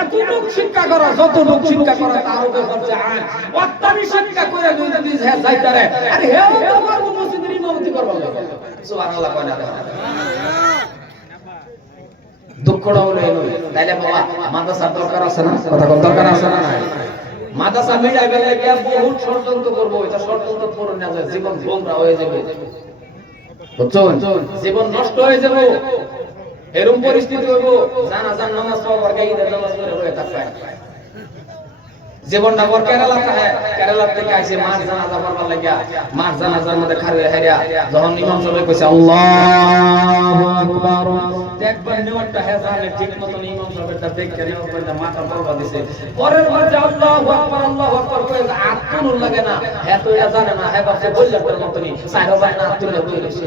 এতটুক শিক্ষা করো, যতটুক শিক্ষা করো তার উপরে আইন। অত্যাবি শিক্ষা করে দুই যদি হ্যাঁ যাইতারে মসজিদের ইমামতি সুবহানাল্লাহ তাইলে বাবা দরকার আছে না? কথা কোন দরকার আছে না মাদ্রাসা গেলে ষড়যন্ত্র করব, এটা ষড়যন্ত্র না জীবন হয়ে যাবে জীবন নষ্ট হয়ে যাবে এরকম পরিস্থিতি হইব জানা জান নামাজ পড়ার গায়ে ঈদের নামাজ পড়ে হয়ে থাকবে। জীবনটা বর কেরালা থাকে কেরালা থেকে আইছে মার জানাজা পড়বার লাগিয়া মার জানাজার মধ্যে খারে হেরিয়া যখন ইমাম সাহেব কইছে, আল্লাহু আকবার। একবার নেওয়ারটা হেজালে ঠিক মতন ইমাম সাহেবটা দেখে নেওয়ার পরে মাথা পড়বা দিছে। পরের বার যে আল্লাহু আকবার আল্লাহু আকবার কই আত্মনুর লাগে না। হ্যাঁ তো জানে না হ্যাঁ বাপে বললে তোর মতনই। ভাই না কই রইছে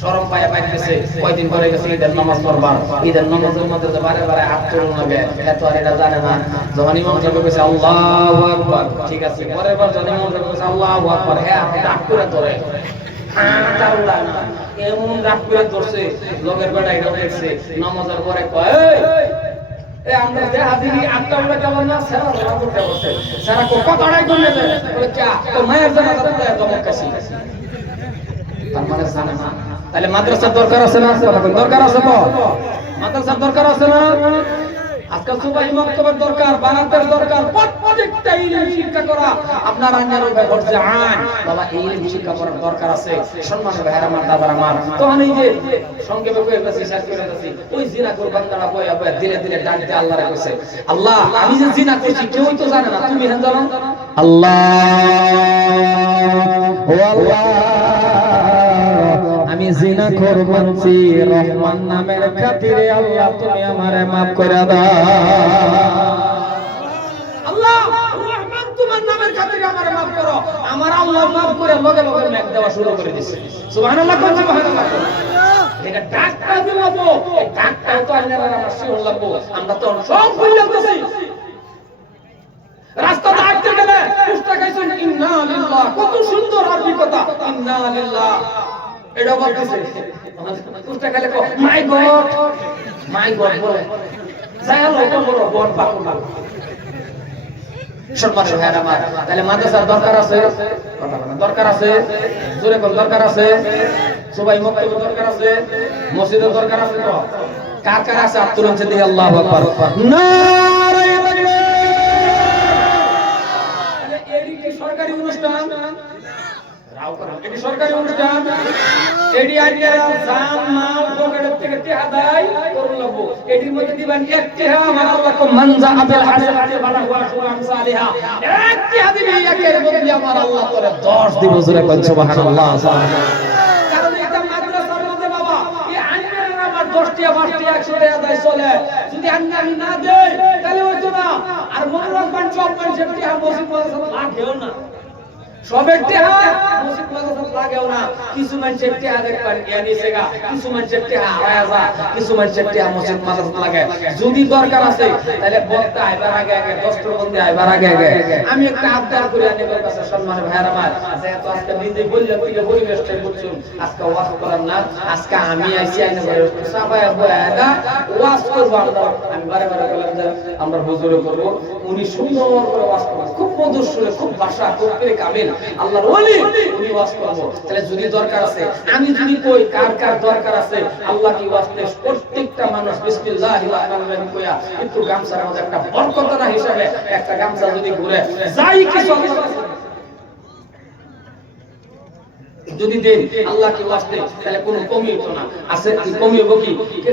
শরম পায়া পাইতেছে কয়দিন পরে গেছে ঈদের নামাজ পড়বার। ঈদের নামাজের মধ্যে যে বারে বারে হাত তুলুন লাগে এত আর এটা জানে না। যখন ইমাম সাহেব কইছে, আল্লাহু আকবার ঠিক আছে, পরের বার যখন ইমাম সাহেব কইছে, আল্লাহু আকবার হ্যাঁ ডাক করে ধরে। বেটা এটা দেখছে। নামাজের পরে কয় আমরা যে হাজিরি, আটটা তো তো তার মানে জানে না। তাহলে মাদ্রাসার দরকার আছে না? দরকার আছে তো? মাদ্রাসার দরকার আছে না? আজকাল সুবাই মক্তবের দরকার, বানাতের দরকার, প্রত্যেকটা ইলম শিক্ষা করা। আপনার আঙ্গার উপরে ঘটছে আইন। বাবা, এই ইলম শিক্ষা করার দরকার আছে। সম্মানের ভাইয়ের আমার দাবার আমার। তো আমি যে সংক্ষেপে কয়ে গেছি শেষ করে গেছি ওই জিনা কর বান্দারা বয়া বয়া ধীরে ধীরে ডাক দিয়ে আল্লাহরে কইছে, আল্লাহ, আমি যে জিনা করছি, কেউই তো জানে না। তুমি হেন জানো? আল্লাহ, ও আল্লাহ। জিনা করবানছি রহমান নামের খাতিরে আল্লাহ তুমি আমারে maaf করে দাও। আল্লাহ, রহমান তোমার নামের খাতিরে আমারে maaf করো। আমার আল্লাহ maaf করে লগে লগে মেঘ দেওয়া শুরু করে দিছে। সুবহানাল্লাহ কোন সুবহানাল্লাহ কত সুন্দর আরবি কথা। লিল্লাহ। এটা কো মাই গড মাই গড বলে। বড় বড় তাহলে মাদ্রাসার দরকার আছে? দরকার আছে? সবাই দরকার আছে? আছে তো? কার কার আছে? হামিদ দিয়ে আল্লাহু আকবার তাকবীর এডি কি সরকারি অনুষ্ঠান রাও সরকারি অনুষ্ঠান এডি আইডিয়া জাম মাল পকেটের থেকে টিহা দেয় করুন লাগবো এডির মধ্যে দিবেন এক টিহা আমার মানজা আবিল হাসানাতি বালা সুরাম সালিহা এক দিবি একের বদলে আমার আল্লাহ তোরে 10 দিব জোরে কই সুবহানাল্লাহ কারণ এটা মাদ্রাসার মধ্যে বাবা এই আইনের আমার 10 টিহা 5 টিহা 100 টাকা চলে যদি আইন আমি না। দেই তাহলে হইতো না আর মনে রাখবেন যদি দরকার আছে, তাহলে বক্তা আইবার আগে আগে দস্তর বন্ধে আইবার আগে আগে। আমি একটা আবদার করে আনিবার কাছে সম্মান ভাইয়ার আমার। আজকে নিজে বললে তুই পরিবেশটা বুঝছুন। আজকে ওয়াজ করার না। আজকে আমি আইছি আইনে ঘরে সাবাই ওয়াজ করব আমরা। হুজুরে করব। উনি সুন্দর করে খুব মধুর সুরে, খুব ভাষা, খুব পেরে কামিল আল্লাহর ওলি উনি ওয়াজ করব। তাহলে যদি দরকার আছে, আমি যদি কই কার কার দরকার আছে, আল্লাহ কি ওয়াজতে প্রত্যেকটা মানুষ বিসমিল্লাহি রহমানির রহিম কইয়া, কিন্তু গামছার মধ্যে একটা বরকতনা হিসাবে একটা গামছা যদি ঘুরে, যাই কিছু আল্লাহর কাছে যদি দেন আল্লাহ কি ওয়াস্তে তাহলে কোনো কমি হতো না। আছে কমি হব কি?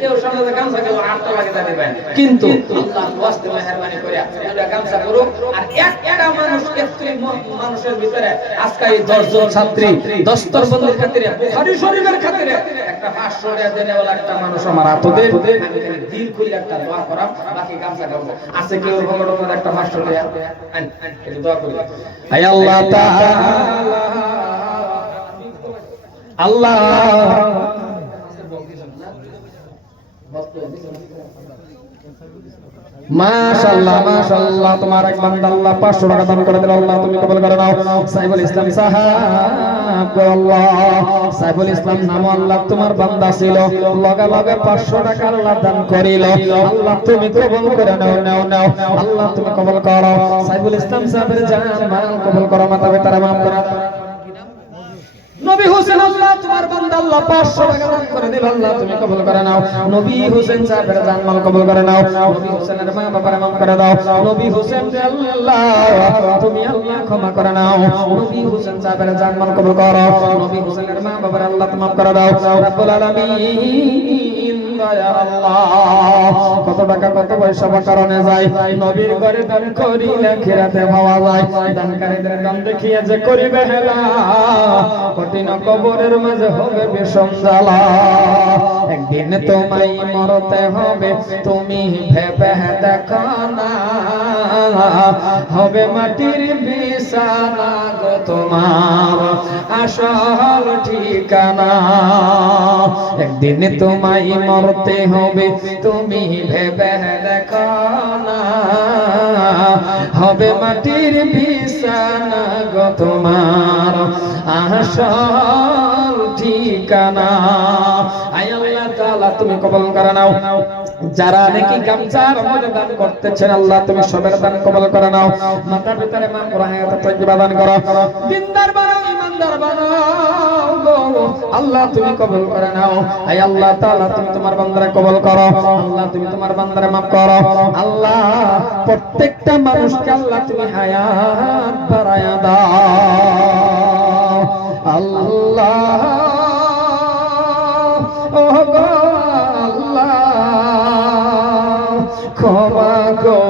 কেউ সামনে গামছা গেল আট টাকা লাগে যাবে কিন্তু আল্লাহ ওয়াস্তে মেহরবানি করে এটা গামছা আর একটা মানুষ একটি মানুষের ভিতরে আজকে এই 10 জন ছাত্রী দস্তর বন্ধের খাতিরে বুখারী শরীফের খাতিরে একটা 500 টাকা দেনেওয়ালা একটা মানুষ আমার আমি খালি একটা দোয়া করাম বাকি গামছা করব আছে কেউ একটা 500 টাকা? দোয়া করি। আল্লাহ তাআলা। আল্লাহ। তোমার এক বান্দা আল্লাহ 500 টাকা দান করে দিল। আল্লাহ, তুমি কবুল করে নাও। ইসলাম ইসলাম নাম আল্লাহ তোমার বান্দা ছিল। লগে লগে 500 টাকা আল্লাহ দান করিল। আল্লাহ, তুমি কবুল করে নাও নাও নাও। আল্লাহ, তুমি করো। সাইফুল ইসলাম সাহেবের জান মাল কবুল করো মাতা পিতারা দাও। নবী হোসেন আল্লাহ, তোমার বান্দা আল্লাহ 500 টাকা দান করে দিল আল্লাহ তুমি কবুল করে নাও। নবী হোসেন সাহেবের জানমাল কবুল করে নাও। নবী হোসেনের মা বাবার মাফ করে দাও। নবী হোসেন আল্লাহ, তুমি আল্লাহ ক্ষমা করে নাও। নবী হোসেন সাহেবের জানমাল কবুল করো। নবী হোসেনের মা বাবার আল্লাহ তুমি মাফ করে দাও। রব্বুল আলামিন কত টাকা, কত পয়সা কারণে যায়। নবীর ঘরে দান করিলে খেরাতে পাওয়া যায়। দানকারীদের দান দেখিয়ে যে করিবে হেলা। কঠিন কবরের মাঝে হবে বিষম জ্বালা। একদিন তোমায় মরতে হবে, তুমি ভেবে দেখো না। হবে মাটির বিছানা তোমার আসল ঠিকানা। একদিন তোমায় মরতে হবে, তুমি ভেবে দেখো না। হবে মাটির বিছানা গো তোমার আসল ঠিকানা। আয় আল্লাহ তাআলা, তুমি কবুল করে নাও। যারা নাকি গামছার মধ্যে দান করতেছেন, আল্লাহ তুমি সবের দান কবুল করে নাও। মাতা পিতারে মা করে হায়াত তৈবা দান করো। দিনদার বানাও ইমানদার বানাও আল্লাহ তুমি কবুল করে নাও। আয় আল্লাহ তাআলা, তুমি তোমার বান্দারে কবুল করো। আল্লাহ তুমি তোমার বান্দারে maaf করো। আল্লাহ, প্রত্যেকটা মানুষকে আল্লাহ তুমি হায়াত বাড়ায়া দাও। আল্লাহ ও গো।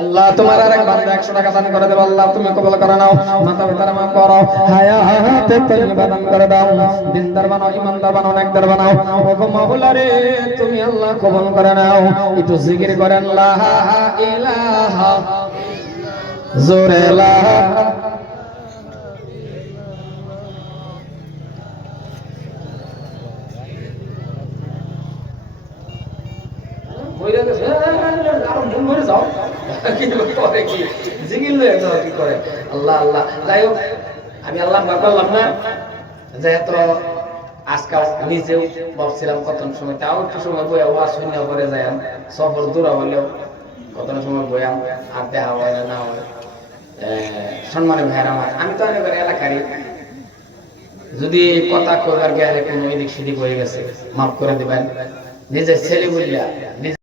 আল্লাহ, তোমার আরেক বান্দা 100 টাকা দান করে দেব। আল্লাহ, তুমি কবুল করে নাও। মাতা পিতার মাফ করো হায়াতে তুমি দান করে দাও। দিনদার বানাও, ইমানদার বানাও, নেকদার বানাও। ওগো মাওলা রে, তুমি আল্লাহ কবুল করে নাও। একটু জিকির করেন, লা ইলাহা জোরে লা আল্লাহ যাই হোক, আমি আল্লাহ না। আজকাল নিজেও ভাবছিলাম কত সময়, তাও একটু সময় শূন্য করে সফর দূরা হলেও কত সময় বয়াম আর হয় না হয়। ভাইয়ের আমার, আমি তো অনেক এলাকারই। যদি কথা করবার গেলে কোনো এদিক সেদিক হয়ে গেছে, মাফ করে দিবেন। নিজের ছেলে নিজে